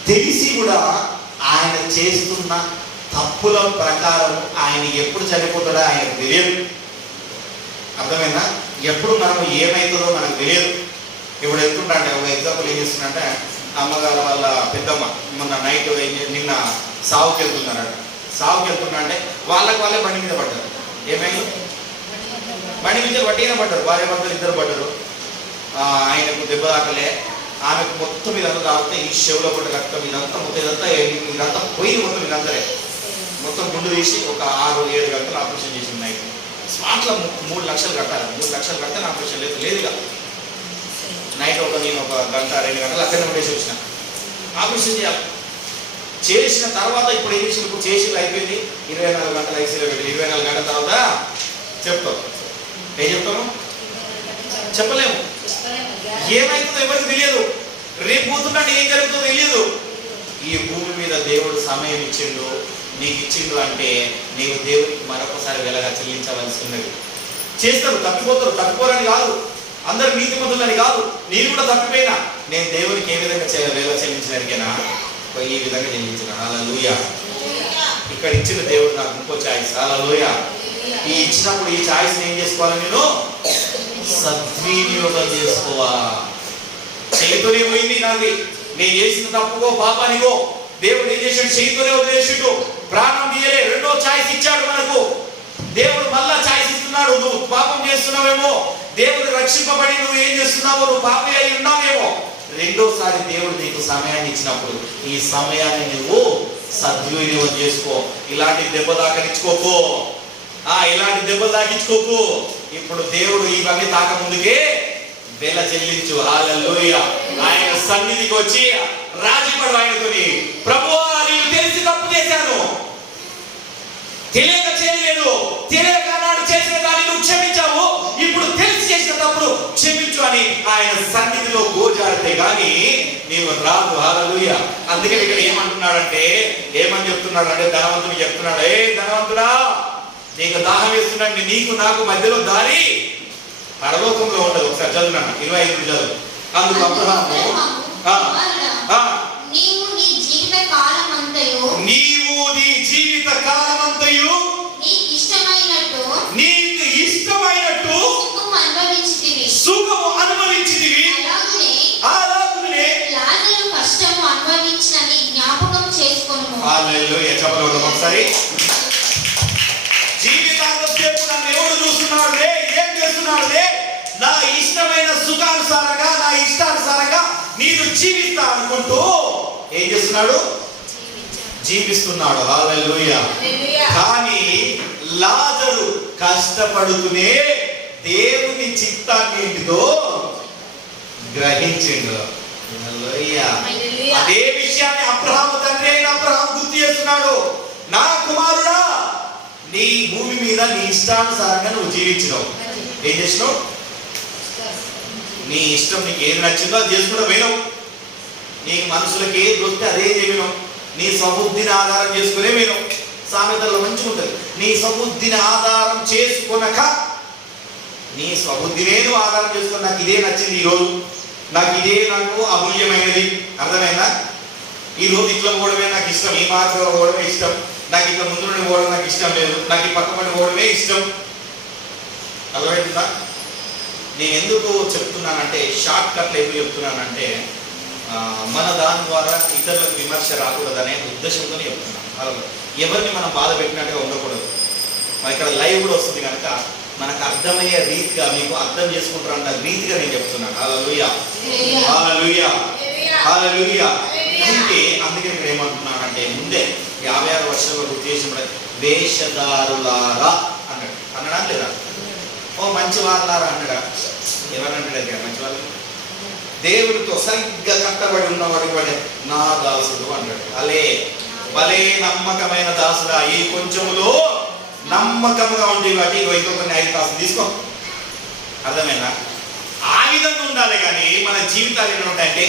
తెలిసి కూడా ఆయన చేస్తున్న తప్పుల ప్రకారం ఆయన ఎప్పుడు చనిపోతాడో ఆయనకు తెలియదు. అర్థమైనా? ఎప్పుడు మనం ఏమవుతుందో మనకు తెలియదు. ఇప్పుడు వెళ్తుంటే ఒక ఎగ్జాంపుల్ ఏం చేస్తుందంటే, అమ్మగారు వాళ్ళ పెద్దమ్మ మొన్న నైట్ నిన్న సావుకి వెళ్తున్నారట. సావుకి వెళ్తున్నా అంటే వాళ్ళే బండి మీద పడ్డారు. ఏమైంది? బండి మీద వట్టిగా పడ్డారు. భార్య భర్తలు ఇద్దరు పడ్డారు. ఆయనకు దెబ్బ తాకలే, ఆమెకు మొత్తం ఇదంతా తాగితే ఈ చెవులో పడ్డ రక్తం ఇదంతా మొత్తం ఇదంతా పోయింది. మొత్తం ఇదంతరే మొత్తం గుండు తీసి ఒక 6-7 గంటలు ఆపరేషన్ చేసింది. నైట్ స్మార్ట్లో 3 లక్షలు కట్టాలి. 3 లక్షలు కడితే ఆపరేషన్ లేదుగా. నైట్ నేను ఒక గంట 2 గంటలు అక్కడనే ఉండేసి వచ్చిన. ఆపరేషన్ చేయాలి. చేసిన తర్వాత ఇప్పుడు ఏం చేసి చేసి అయిపోయింది. 24 గంటలు ఐసీలో పెట్టి 24 గంటల తర్వాత చెప్తాం. ఏం చెప్తాము? చెప్పలేము. ఏమైతుందో ఎవరికి తెలియదు. రేపు పోతున్నాడు ఏం జరుగుతుందో తెలియదు. ఈ భూమి మీద దేవుడు సమయం ఇచ్చిండు, నీకు ఇచ్చిండు అంటే నీవు దేవునికి మరొకసారి వెలగా చెల్లించవలసి ఉన్నది. చేస్తారు, తప్పిపోరని కాదు, అందరు నీతిమంతులని కాదు. నేను కూడా తప్పిపోయినా నేను దేవునికి ఏ విధంగా వేల చెల్లించడానికైనా ఈ విధంగా చెల్లించిన. హల్లెలూయా. ఇక్కడ ఇచ్చిన దేవుడు నాకు ఇంకో ఛాయిస్. హల్లెలూయా. ఈ ఇచ్చినప్పుడు ఈ ఛాయిస్ ఏం చేసుకోవాలి? నేను సద్వినియోగం చేసుకోవాలా. చేయితోనే పోయింది నాది, నేను చేసిన తప్పుకో పాపానికో దేవుడు ఏం చేశాడు? చేయితోనే వదిలేసిండు, ప్రాణం తీయలే. రెండో ఛాయిస్ ఇచ్చాడు మనకు. దేవుడు మళ్ళా ఛాయిస్ ఇస్తున్నాడు. నువ్వు పాపం చేస్తున్నావేమో, దేవుడు రక్షింపబడి నువ్వు ఏం చేస్తున్నావో, నువ్వు పాపి అయి ఉన్నావేమో. రెండోసారి దేవుడు నీకు సమయాన్ని ఇచ్చినప్పుడు ఈ సమయాన్ని నువ్వు సద్వినియోగం చేసుకో. ఇలాంటి దెబ్బ తాకనిచ్చుకోకు, ఇలాంటి దెబ్బలు తాకించుకోకు. ఇప్పుడు దేవుడు ఇవన్నీ తాక ముందుకే వెల చెల్లించు. హల్లెలూయా. ఆయన సన్నిధికి వచ్చి రాజీపడు ఆయనతోని. ప్రభువా, నేను తెలిసి తప్పు చేశాను, తెలియక చేయలేదు, తెలియక నాడు చేసిన దాన్ని నువ్వు క్షమించావు, ఇప్పుడు తెలిసి చేసిన తప్పుడు క్షమించు అని ఆయన సన్నిధిలో గోజాడితే గాని నీవు రాదు. హల్లెలూయా. అందుకని ఇక్కడ ఏమంటున్నాడంటే, ఏమని చెప్తున్నాడంటే, ధనవంతుడు చెప్తున్నాడు, ఏ ధనవంతుడా, నీకు దాహం వేస్తున్నాడు, నీకు నాకు మధ్యలో దారి పరలోకంలో ఉండదు. ఒకసారి చదువున్నాను, 25 చదువు. అందుకు అబ్రహాము, నీవు నీ జీవిత కాలమంతయు నీకు ఇష్టమైనట్టు సుఖము అనుభవించితివి. అలాగునే లాజరు కష్టము అనుభవించినని జ్ఞాపకం చేసుకొనుము. హల్లెలూయా. చెప్పలేదు ఒకసారి. జీవితాంతం సేపు నన్ను ఎవడు చూస్తున్నాడు, ఏం చేస్తున్నాడు? నా ఇష్టమైన సుఖానుసారంగా, నా ఇష్టానుసారంగా నేను జీవిస్తా అనుకుంటూ ఏం చేస్తున్నాడు? జీవిస్తున్నాడు. హల్లెలూయా. కానీ లాజరు కష్టపడుతూనే దేవుని చిత్తాన్ని ఏంటిదో గ్రహించిండు. హల్లెలూయా. అదే విషయాన్ని అబ్రహాము తండ్రి అయిన అబ్రహాము గుర్తు చేస్తున్నాడు. నా కుమారుడా, నీ భూమి మీద నీ ఇష్టానుసారంగా నువ్వు జీవించినావు. ఏం చేసినావు? నీ ఇష్టం, నీకు ఏది నచ్చిందో అది చేసుకుంటూ పోయినావు. నీకు మనుషులకి ఏది దొరికితే అదే చేయను. నీ స్వబుద్ధిని ఆధారం చేసుకునే పోయినావు. సామెతల్లో మంచిగా ఉంటుంది, నీ స్వబుద్ధిని ఆధారం చేసుకునక, నీ స్వబుద్ధినే నువ్వు ఆధారం చేసుకుని నాకు ఇదే నచ్చింది ఈరోజు, నాకు అమూల్యమైనది. అర్థమైందా? ఈరోజు ఇట్లా పోవడమే నాకు ఇష్టం, ఈ మార్గంలో పోవడమే ఇష్టం, నాకు ఇట్లా ముందు నుండి పోవడం నాకు ఇష్టం లేదు, నాకు ఈ పక్క పడి పోవడమే ఇష్టం. అర్థమవుతుందా? నేను ఎందుకు చెప్తున్నానంటే, షార్ట్ కట్లు ఎందుకు చెప్తున్నానంటే, మన దాని ద్వారా ఇతరులకు విమర్శ రాకూడదనే ఉద్దేశంతోనే చెప్తున్నాను. ఎవరిని మనం బాధ పెట్టినట్టుగా ఉండకూడదు. ఇక్కడ లైవ్ కూడా వస్తుంది కనుక మనకు అర్థమయ్యే రీతిగా, మీకు అర్థం చేసుకుంటారన్న రీతిగా నేను చెప్తున్నాను. హల్లెలూయా, హల్లెలూయా, హల్లెలూయా. అందుకే ఇక్కడ ఏమంటున్నానంటే, ముందే 56 వర్షంలో గుర్తు చేసిన వేషధారులారా అన్నాడా లేదా? ఓ మంచి వాళ్ళారా అన్నాడా? ఎవరంటాడు? మంచి వాళ్ళు దేవుడితో సరిగ్గా కట్టబడి ఉన్నవాడికి వాడే నా దాసుడు అన్నాడు. భలే నమ్మకమైన దాసుడా, ఈ కొంచెములో నమ్మకంగా ఉండే వాటి ఇంకొక 5 తాసులు తీసుకో అర్థమైనా? ఆ విధంగా ఉండాలి కానీ మన జీవితాలు ఎలా ఉంటాయంటే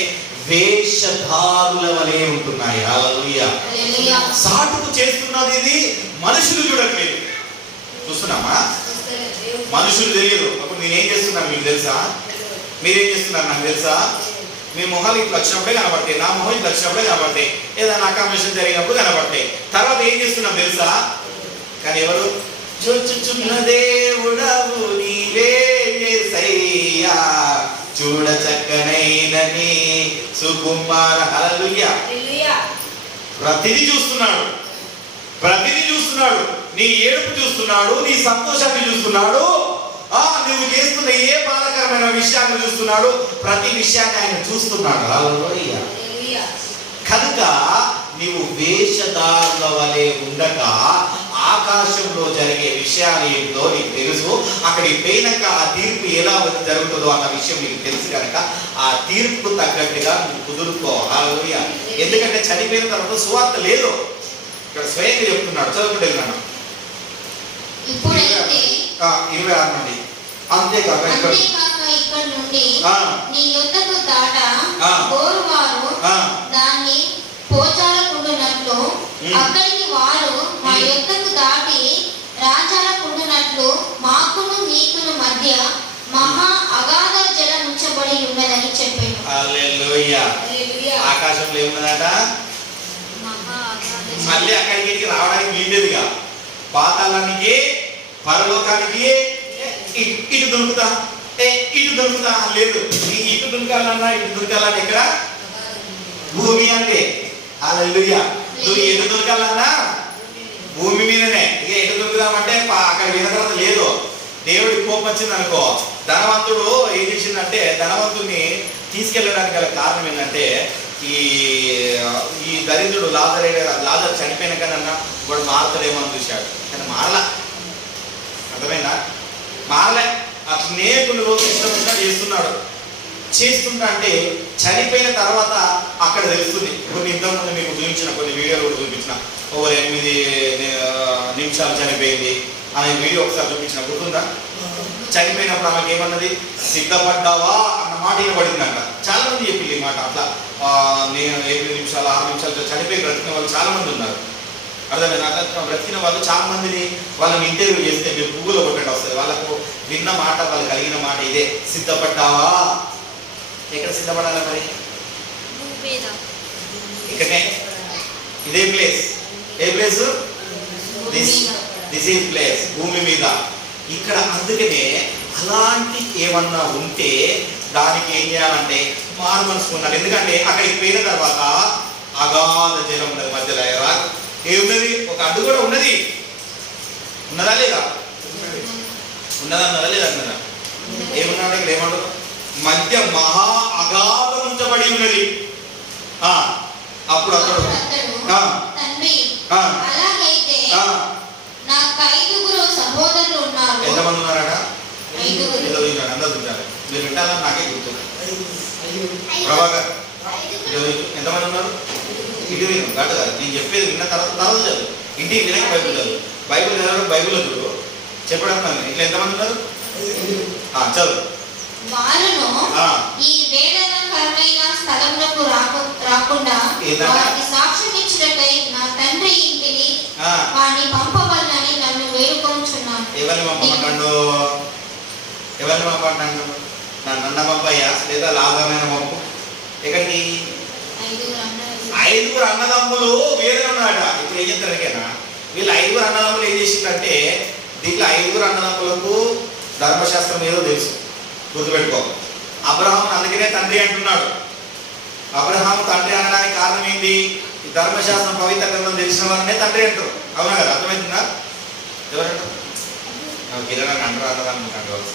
వేషధారుల వలె ఉంటున్నాయి. హల్లెలూయా. సాటుకు చేస్తున్నది ఇది మనుషులు చూడట్లేదు. చూస్తున్నామా? మనుషులు తెలియదు. అప్పుడు నేనేం చేస్తున్నాను మీకు తెలుసా? మీరేం చేస్తున్నారు నాకు తెలుసా? మీ మొహాలు ఇట్లా వచ్చినప్పుడే కనబడతాయి, నా మొహం ఇట్లా వచ్చినప్పుడే కనబడతాయి, ఏదైనా అకామిడేషన్ జరిగినప్పుడు కనబడతాయి. తర్వాత ఏం చేస్తున్నాం తెలుసా? కానీ ఎవరు చూచుచున్న దేవుడవు నీవే యేసయ్యా, చూడ చక్కనైనని సుకుమార. హల్లెలూయా. ప్రతిదీ చూస్తున్నాడు, ప్రతిదీ చూస్తున్నాడు. నీ ఏడుపు చూస్తున్నాడు, నీ సంతోషాన్ని చూస్తున్నాడు, నువ్వు చేస్తున్న ఏ బాధకరమైన విషయాన్ని చూస్తున్నాడు. ప్రతి విషయాన్ని ఆయన చూస్తున్నాడు. హల్లెలూయా. కనుక నీవు వేషధారుల వలె ఉండక ఆకాశంలో జరిగే విషయాలు ఏంటో నీకు తెలుసు. అక్కడికి పోయినాక ఆ తీర్పు ఎలా జరుగుతుందో అన్న విషయం నీకు తెలుసు కనుక ఆ తీర్పు తగ్గట్టుగా నువ్వు కుదురుకోవాలి. హల్లెలూయా. ఎందుకంటే చనిపోయిన తర్వాత సువార్త లేదు. ఇక్కడ స్వయంగా చెప్తున్నాడు, చదువుకుంటున్నాను 26 నుండి. అంతేకాక ఇక్కడ నుండి నీ యొద్దకు దాట గోరువారు దాన్ని పోచాలకుండునట్లు అక్కడికి వారు మా యొద్దకు దాటి రాజాలకుండునట్లు మాకును మీకును మధ్య మహా అగాధ జలం ఉంచబడి ఉన్నదని చెప్పాను. హల్లెలూయా. ఆకాశంలో ఏమున్నదట? మళ్ళీ అక్కడికి రావడానికి వీల్లేదుగా. పాతాళానికి పరలోకానికి ఇటు దొరుకుతా ఇటు దొరుకుతా లేదు. ఇటు దొరకాలన్నా ఇటు దొరకాలన్నా ఇక్కడ భూమి అంటే. హల్లెలూయా. నువ్వు ఎటు దొరకాలన్నా భూమి మీదనే. ఇక ఎటు దొరుకుదామంటే అక్కడ విన్న తర్వాత లేదు. దేవుడికి కోపం వచ్చింది అనుకో, ధనవంతుడు ఏం చేసిందంటే ధనవంతుడిని తీసుకెళ్ళడానికి గల కారణం ఏంటంటే ఈ దరిద్రుడు లాజరు చనిపోయిన కన్నా వాడు మారుతాడేమో అని చూశాడు. కానీ మారలా. అర్థమైందా? మారలే. అట్లనే కొన్ని రోజులు ఇష్టం చేస్తుంటా అంటే చనిపోయిన తర్వాత అక్కడ తెలుస్తుంది. కొన్ని ఇంతకుముందు మీకు చూపించిన కొన్ని వీడియోలు కూడా చూపించిన. ఓవర్ 8 నిమిషాలు చనిపోయింది అనే వీడియో ఒకసారి చూపించిన, గుర్తుందా? చనిపోయినప్పుడు ఆమెకి ఏమన్నది? సిద్ధపడ్డావా అన్న మాట వినబడిందంట. చాలా మంది చెప్పింది ఈ మాట. అట్లా నేను 8 నిమిషాలు 6 నిమిషాలు చనిపోయి బ్రతికిన వాళ్ళు చాలా మంది ఉన్నారు. అర్థమైనా? అట్లా బ్రతికిన వాళ్ళు చాలా మందిని వాళ్ళని ఇంటర్వ్యూ చేస్తే మీరు గూగుల్లో కొట్టండి వస్తుంది. వాళ్ళకు విన్న మాట, వాళ్ళు కలిగిన మాట ఇదే, సిద్ధపడ్డావా. ఎక్కడ సిద్ధపడాలా మరి? ఇక్కడనే. ఇదే place. A place? This is place, భూమి మీద. ఇక్కడ అందుకనే అలాంటి ఏమన్నా ఉంటే దానికి ఏం చేయాలంటే మారు మనసు ఉండాలి. ఎందుకంటే అక్కడికి పోయిన తర్వాత అగాధ జలం ఉన్నది మధ్యలో. ఎలా ఏమున్నది? ఒక అడ్డు కూడా ఉన్నది. ఉన్నదా లేదా? ఉన్నదా లేదా? అన్నదా? ఏమున్నాడు ఇక్కడ? ఏమంటారు? మధ్య మహా అగాధం ఉంచబడి ఉన్నది. అప్పుడు అతడు తండ్రి, అలాగైతే నాకు 5 సహోదరులు ఉన్నారు. ఎంతమంది ఉన్నారట? 5. అందరు తింటారు. మీరు వింటారని నాకే గుర్తు. ప్రభాకర్ ఎంతమంది ఉన్నారు? ఇటు విను గట్టు కాదు. నేను చెప్పేది విన్న తర్వాత చదువు. ఇంటికి వినక బైబిల్ చదువు. బైబిల్ చదవడం బైబిల్ చదువు చెప్పడం. ఇట్లా ఎంతమంది ఉన్నారు? చదువు. వారును ఈ వేదనకరమైన స్థలములకు రాకుండా వారికి సాక్ష్యం ఇచ్చినట్టై నా తండ్రి ఇంటిని వారిని పంపవలనని నన్ను వేడుకొనుచున్నాను. ఎవరిని పంపమంటాడు? ఎవరిని పంపమంటాడు? నన్ను పంపయ్యా లేదా లాభమైన పంపు. ఎక్కడికి? 5 అన్నదమ్ములు వేరే ఉన్నారట. ఇప్పుడు ఏం చెప్తారు? వీళ్ళు 5 అన్నదమ్ములు ఏం చేసిందంటే దీంట్లో 5 అన్నదమ్ములకు ధర్మశాస్త్రం ఏదో తెలుసు. గుర్తుపెట్టుకో. అబ్రహాము అందుకనే తండ్రి అంటున్నాడు. అబ్రహాము తండ్రి అనడానికి కారణం ఏంటి? ఈ ధర్మశాస్త్రం పవిత్ర గ్రంథం తెలిసిన వారినే తండ్రి అంటారు. అవునా కదా? అర్థమవుతుందా? ఎవరంటారు? కిరణ్ అంటారు అన్నదాన్ని అంటవలసి.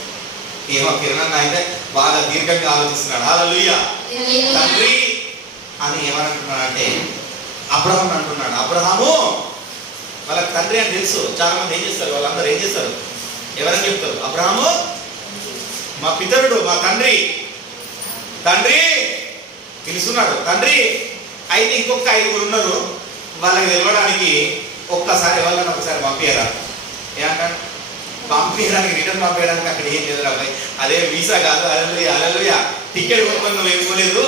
ఏమో కిరణ్ అయితే బాగా దీర్ఘంగా ఆలోచిస్తున్నాడు. హల్లెలూయా. తండ్రి అని ఏమనంటున్నాడు అంటే అబ్రహాం అంటున్నాడు. అబ్రహాము వాళ్ళకి తండ్రి అని తెలుసు. చాలా మంది ఏం చేస్తారు? వాళ్ళందరూ ఏం చేస్తారు? ఎవరని చెప్తారు? అబ్రహాము మా పితరుడు, మా తండ్రి. తండ్రి పిలుస్తున్నాడు. తండ్రి అయితే ఇంకొక 5 ఉన్నారు. వాళ్ళకి తెలవడానికి ఒక్కసారి వాళ్ళని ఒకసారి పంపించరా? ఏమంటాడు? పంపించడానికి రిటర్న్ పంపించడానికి అక్కడ ఏం లేదు రాబాయ్. అదే వీసా కాదు. అలలుయ అలలుయ టికెట్ కొనుక్కొని నువ్వు వేసుకోలేదు.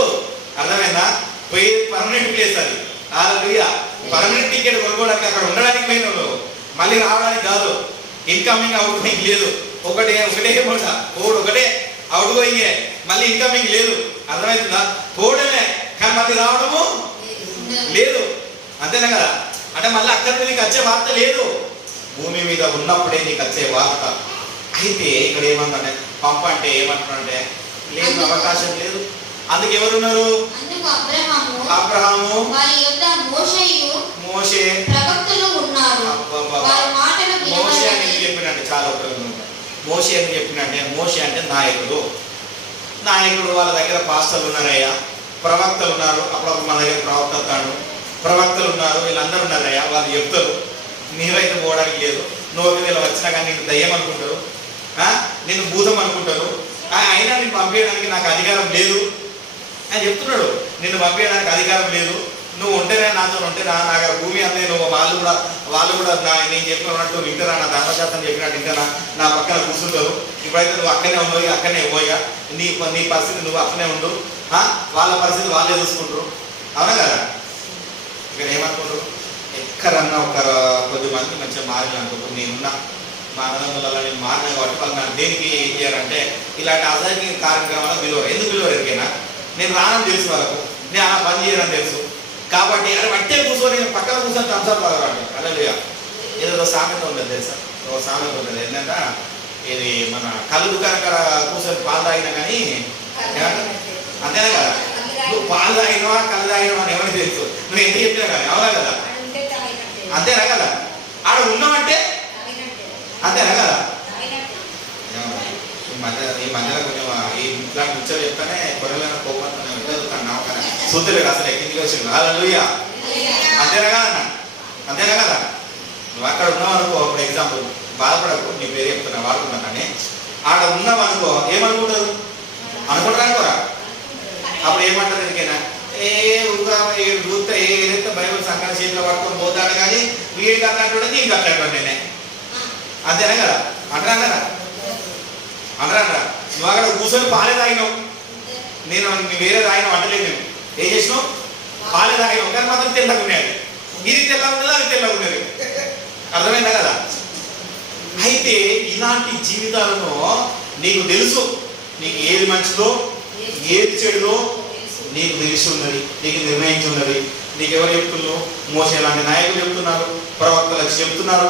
అర్థమైందా? పోయి పర్మనెంట్ ప్లేస్ అది. అలలుయ పర్మనెంట్ టికెట్ కొనుక్కోవడానికి అక్కడ ఉండడానికి పోయిన నువ్వు, మళ్ళీ రావడానికి కాదు. ఇన్కమింగ్ అవుట్ గోయింగ్ లేదు. ఒకటే కోడ్ ఒకటే అవుట్ గోయింగే, మళ్ళీ ఇన్కమింగ్ లేదు. అర్థమవుతుందా? పోవడమే కానీ మళ్ళీ రావడము లేదు. అంతేనా కదా? అంటే మళ్ళీ అక్కడి నుంచి నీకు వచ్చే వార్త లేదు. భూమి మీద ఉన్నప్పుడే నీకు వచ్చే వార్త. అయితే ఇక్కడ ఏమంటే పంప అంటే ఏమంటున్నారంటే లేదు, అవకాశం లేదు. అందుకు ఎవరున్నారు? అందుకు అబ్రహాము అబ్రహాము వారి యొద్ద మోషే ప్రవక్తలు ఉన్నారు. వారి మాటలు మోషే అని వినవలెనని. ఎందుకు చెప్పినంటే చాలా ఉపయోగం. మోషే అని చెప్పినంటే మోషే అంటే నాయకుడు. వాళ్ళ దగ్గర పాస్టర్లు ఉన్నారయ్యా, ప్రవక్తలు ఉన్నారు. అప్పుడప్పుడు మన దగ్గర ప్రవక్త వస్తాడు, ప్రవక్తలు ఉన్నారు, వీళ్ళందరూ ఉన్నారయ్యా. వాళ్ళు చెప్తారు. నీవైతే పోవడానికి లేదు. నువ్వు వీళ్ళు వచ్చినా కానీ నేను దయ్యం అనుకుంటారు, నేను భూతం అనుకుంటారు. అయినా నేను పంపించడానికి నాకు అధికారం లేదు అని చెప్తున్నాడు. నిన్ను పంపించడానికి అధికారం లేదు. నువ్వు ఉంటేనే నాతో ఉంటేనా నాకు భూమి అందే. నువ్వు వాళ్ళు కూడా నేను చెప్పినట్టు వింటారా, నా ధర్మశాస్త్రం చెప్పినట్టు వింటారా, నా పక్కన కూర్చుంటారు. ఇప్పుడైతే నువ్వు అక్కడనే ఉండవు, అక్కడనే పోయా. నీ పరిస్థితి నువ్వు అక్కడనే ఉండు, వాళ్ళ పరిస్థితి వాళ్ళే చూసుకుంటారు. అవునా కదా? ఇక్కడ ఏమనుకుంటారు? ఎక్కడన్నా ఒక కొద్దిమంది మంచిగా మారిన అనుకుంటారు. నేనున్నా మా అన్నదమ్ములలో నేను మారినా కాబట్టి వాళ్ళు నాకు దేనికి ఏం చేయాలంటే ఇలాంటి అసహ్య కార్యక్రమాలు పిలువరు. ఎందుకు పిలువరు? ఎరికైనా నేను రానని తెలుసు వాళ్ళకు, నేను అలా పని చేయనని తెలుసు. కాబట్టి అది బట్టే కూర్చొని పక్కన కూర్చొని థమ్స్అప్ తాగరండి. అలాగే ఏదో సామెత ఉండదు తెలుసా? ఒక సామెత ఉంటుంది ఏంటంటే ఇది మన కళ్ళు దుకాణం కాడ కూర్చొని పాలు తాగినా కానీ అంతేనా కదా? నువ్వు పాలు తాగినవా కళ్ళు తాగినవా అని ఎవరికి తెలుసు, నువ్వు ఎందుకు చెప్పినా కానీ. అవునా కదా? అంతేనా కదా? ఆడ ఉన్నామంటే అంతేనా కదా? ఈ మధ్యలో కొంచెం ఇట్లాంటి ముచ్చలు చెప్తానే కొరలైన కోపం చూద్దలేదు అసలు ఎక్కిందికి వచ్చింది. హల్లెలూయా. అంతేనా కదా అన్న? అంతేనా కదా? నువ్వు అక్కడ ఉన్నావు అనుకో, ఇప్పుడు ఎగ్జాంపుల్ బాధపడకు, నీ పేరు చెప్తున్నా వాడుకున్నా కానీ ఆడ ఉన్నావు అనుకో, ఏమనుకుంటారు? అనుకుంటారా అనుకోరా? అప్పుడు ఏమంటారు? ఎందుకైనా చూస్తే ఏదైతే బైబుల్ సంకట చేతిలో పట్టుకొని పోతాడు కానీ వీడికి అట్లాంటి నీకు అట్లాంటి నేనే. అంతేనా కదా? అంటారా కదా? అంటారా? నువ్వు అక్కడ కూర్చొని పాలే తాగినావు, నేను వేరే తాగిన వంటలేదు. నేను ఏం చేసినావు? పాలే తాగినావు కానీ మాత్రం తెల్లగా ఉన్నాడు. ఇది తెల్లగా ఉన్నది, అది తెల్లగా ఉన్నది. అర్థమైందా కదా? అయితే ఇలాంటి జీవితాలను నీకు తెలుసు. నీకు ఏది మంచిదో ఏది చెడుదో నీకు తెలిసి ఉన్నది, నీకు నిర్ణయించి ఉన్నది. నీకు ఎవరు చెప్తున్నారు? మోషే లాంటి నాయకులు చెప్తున్నారు, ప్రవక్తలకు చెప్తున్నారు,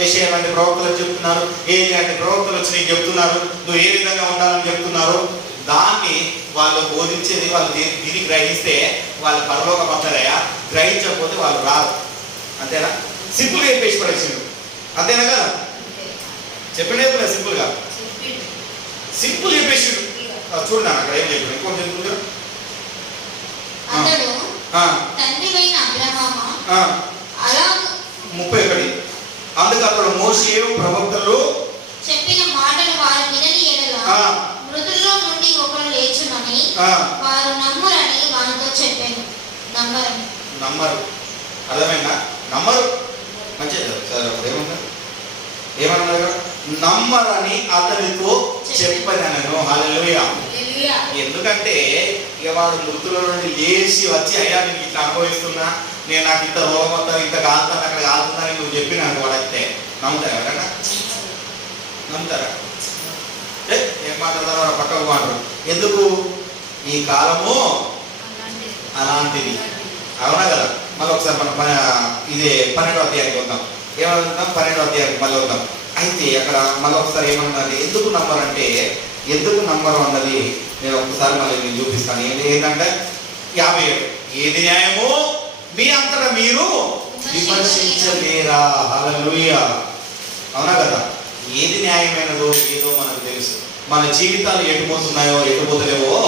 యెషయా లాంటి ప్రవక్తలకు చెప్తున్నారు, ఏలి లాంటి ప్రవక్తలు వచ్చి నీకు చెప్తున్నారు. నువ్వు ఏ విధంగా ఉండాలని చెప్తున్నారు. దాన్ని వాళ్ళు బోధించేది వాళ్ళు దీన్ని గ్రహిస్తే వాళ్ళు పరలోక పడతారయ్యా. గ్రహించకపోతే వాళ్ళు రారు. అంతేనా? సింపుల్గా చెప్పేసి పడేసిండు. అంతేనా కదా? చెప్పండి చెప్పలే సింపుల్గా, సింపుల్ చెప్పేసిండు. చూడండి అక్కడ ఏం చెప్పాడు ఇంకొంచెం సింపుల్గా. అతడు తండ్రివైన అబ్రహాము అలా 31. అందుకు అప్పుడు మోషే ప్రవక్తలు చెప్పిన మాటలు వారు వినని ఎడల మృతుల్లో నుండి ఒకరు లేచునని వారు నమ్మరని వారితో చెప్పాను. నమ్మరు. అర్థమైందా? నమ్మరు. మంచిది. ఏమన్నారు? నమ్మరని అతనితో చెప్పనను. హల్లెలూయా. ఎందుకంటే ఇక వాడు మృతుల నుండి లేచి వచ్చి అయ్యా నేను ఇట్లా అనుభవిస్తున్నా, నేను నాకు ఇంత రోగం వస్తా, ఇంత కాలుతాను, అక్కడ కాలుతుందని నువ్వు చెప్పినాను వాడైతే నమ్ముతారా? ఎవరన్నా నమ్ముతారా? ఏం మాట్లాడతారు? వాడు పక్కకు మాట్లాడు. ఎందుకు? ఈ కాలము అలాంటిది. అవునా కదా? మళ్ళీ ఒకసారి మనం ఇదే 12వ అధ్యాయానికి వద్దాం. ఏమనుకుందాం? 12వ అధ్యాయానికి మళ్ళీ వద్దాం. అయితే అక్కడ మళ్ళీ ఒకసారి ఏమన్నది? ఎందుకు నమ్మరంటే, ఎందుకు నమ్మరు అన్నది నేను ఒకసారి మళ్ళీ నేను చూపిస్తాను. ఏంటంటే 57 ఏది న్యాయమో మీ అంతటా మీరు విమర్శించలేరా? హల్లెలూయా. అవునా కదా? ఏది న్యాయమైనదో ఏదో మనకు తెలుసు. మన జీవితాలు ఎటుపోతున్నాయో ఎటుపోతలేవో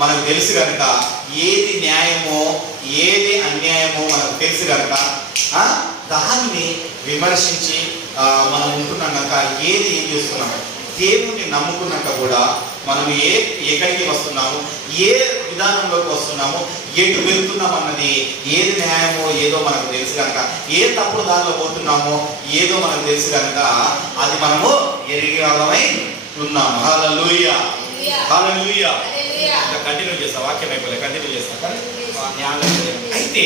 మనకు తెలుసు కనుక ఏది న్యాయమో ఏది అన్యాయమో మనకు తెలుసు కనుక దాన్ని విమర్శించి మనం ఉంటున్నాం కనుక ఏది ఏం చేస్తున్నాం దేవుణ్ణి నమ్ముకున్నాక కూడా మనం ఎక్కడికి వస్తున్నాము, ఏ విధానంలోకి వస్తున్నాము, ఎటు వెళ్తున్నాం అన్నది, ఏది న్యాయమో ఏదో మనకు తెలుసు కనుక, ఏ తప్పుడు దారిలో పోతున్నామో ఏదో మనకు తెలుసు కనుక అది మనము ఎరిగి వాళ్ళమై ఉన్నాము. హల్లెలూయా, హల్లెలూయా. ఇంకా కంటిన్యూ చేస్తా, వాక్యం అయిపోలే, కంటిన్యూ చేస్తా. అయితే